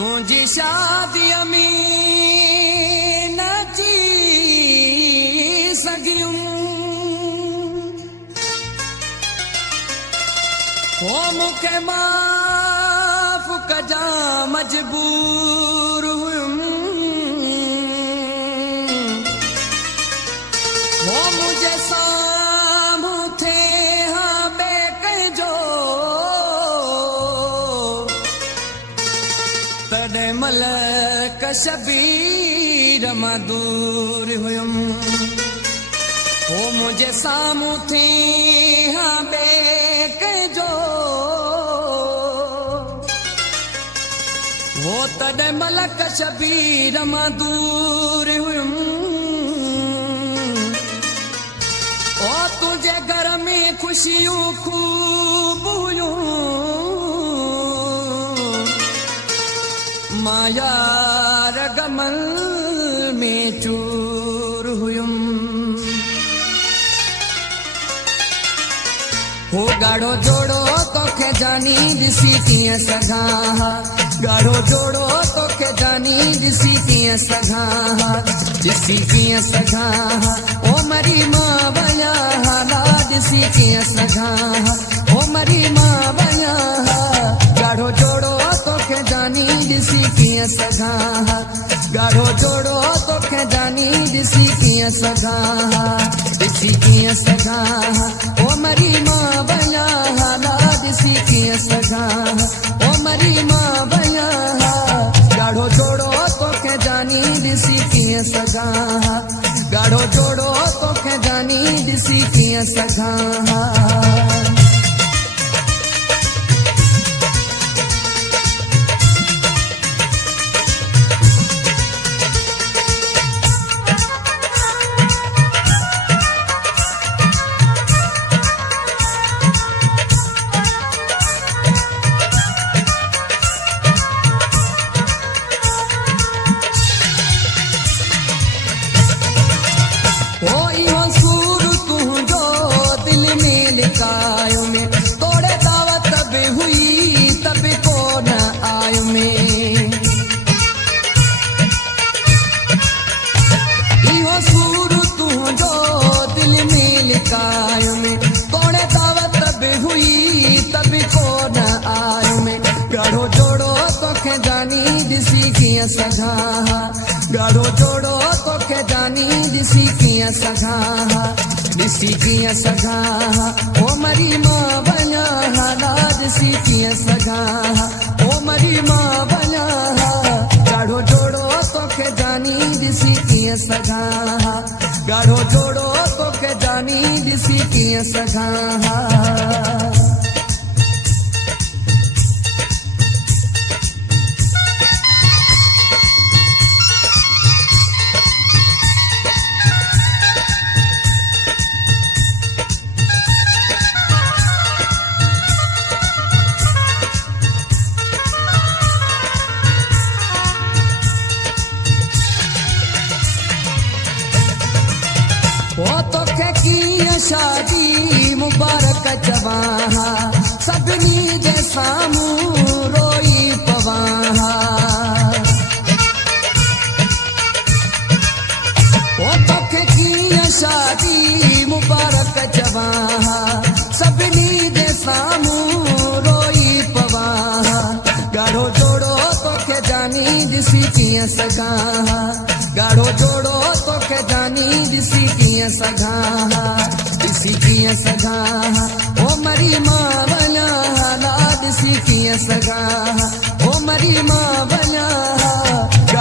तुझी शादीअ में नची सघियूं हो मूंखे माफ़ कजा मजबूर हुयुमि हो मुंहिंजे साम्हूं थे हा ॿिए कंहिंजो तॾहिं महिल शबीर मां दूर हुयुमि हो मुंहिंजे साम्हूं थी हा ॿिए कंहिंजो हो तॾहिं मलक शबीर मां दूर हुयुमि ओ तुंहिंजे घर में ख़ुशियूं खूब हुयूं मां यार गमल में चूर हुयुमि हो ॻाढ़ो जोड़ो तोखे जानी ॾिसी कीअं सघां ॻाढ़ो जोड़ो तोखे जानी ॾिसी कीअं सघां ॾिसी कीअं सघां ओ मरी मां वञा हाला ॾिसी कीअं सघां ओ मरी मां वञा ॻाढ़ो जोड़ो तोखे जानी ॾिसी कीअं सघां ॻाढ़ो जोड़ो तोखे जानी ॾिसी कीअं सघां ॾिसी कीअं सघां ओ मरी मां वञा हाला ॾिसी कीअं सघां ओ मरी मां वञा ॻाढ़ो जोड़ो तोखे जानी ॾिसी कीअं सघां ॻाढ़ो जोड़ो तोखे जानी ॾिसी कीअं सघां तोड़े दावत बि हुई त बि कोन आयो में इहो सूर तुंहिंजो दिल में लिकायो में तोड़े दावत बि हुई त बि कोन आयो में ॻाढ़ो जोड़ो तोखे जानी ॾिसी कीअं सघां ॻाढ़ो जोड़ो तोखे जानी ॾिसी कीअं सघां ॾिसी कीअं सघां ओ मरी मां वञा हाला ॾिसी कीअं सघां ओ मरी मां वञा ॻाढ़ो जोड़ो तोखे जानी ॾिसी कीअं सघां ॻाढ़ो जोड़ो तोखे जानी ॾिसी कीअं सघां ओ तोखे कीअं शादी मुबारक चवां सभिनी जे साम्हूं रोई पवां ओ तोखे कीअं शादी मुबारक चवां सभिनी जे साम्हूं रोई पवां ॻाढ़ो जोड़ो तोखे जानी ॾिसी कीअं सघां ॻाढ़ो जोड़ो तोखे जानी ॾिसी कीअं सघां ॾिसी कीअं सघां ओ मरी मां वञा हाला ॾिसी कीअं सघां ओ मरी मां वञा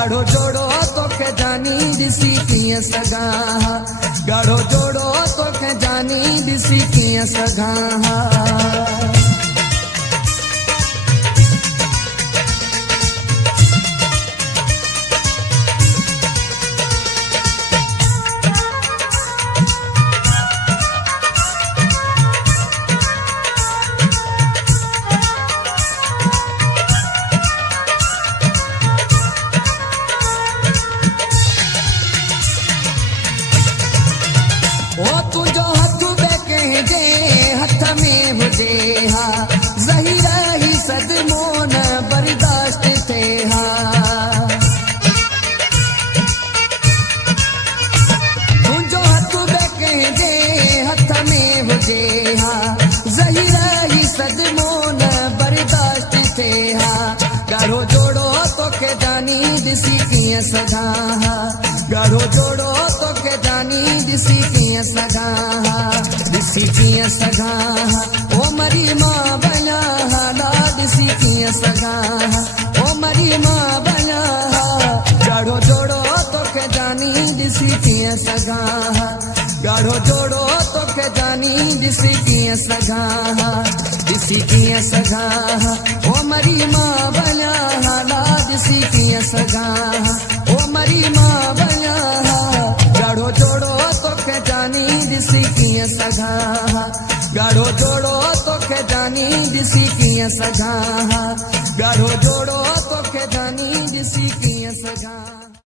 ॻाढ़ो जोड़ो तोखे जानी ॾिसी कीअं सघां ॻाढ़ो जोड़ो तोखे जानी ॾिसी कीअं सघां ओ तुझो हथ बे कंहिंजे हथ में हुजे कीअं सघां ॻाढ़ो जोड़ो तोखे जानी ॾिसी कीअं सघां ॾिसी कीअं सघां ओ मरी मां बणिया ला ॾिसी कीअं सघां ओ मरी मां बणिया ॻाढ़ो जोड़ो तोखे जानी ॾिसी कीअं सघां ॻाढ़ो जोड़ो तोखे जानी ॾिसी कीअं सघां ॾिसी कीअं सघां ओ मरी मां बणिया ला ॾिसी कीअं सघां ओ मरी मां बणिया ॻाढ़ो जोड़ो तोखे जानी ॾिसी कीअं सघां ॻाढ़ो जोड़ो तोखे जानी ॾिसी कीअं सघां ॻाढ़ो जोड़ो तोखे जानी ॾिसी कीअं सघां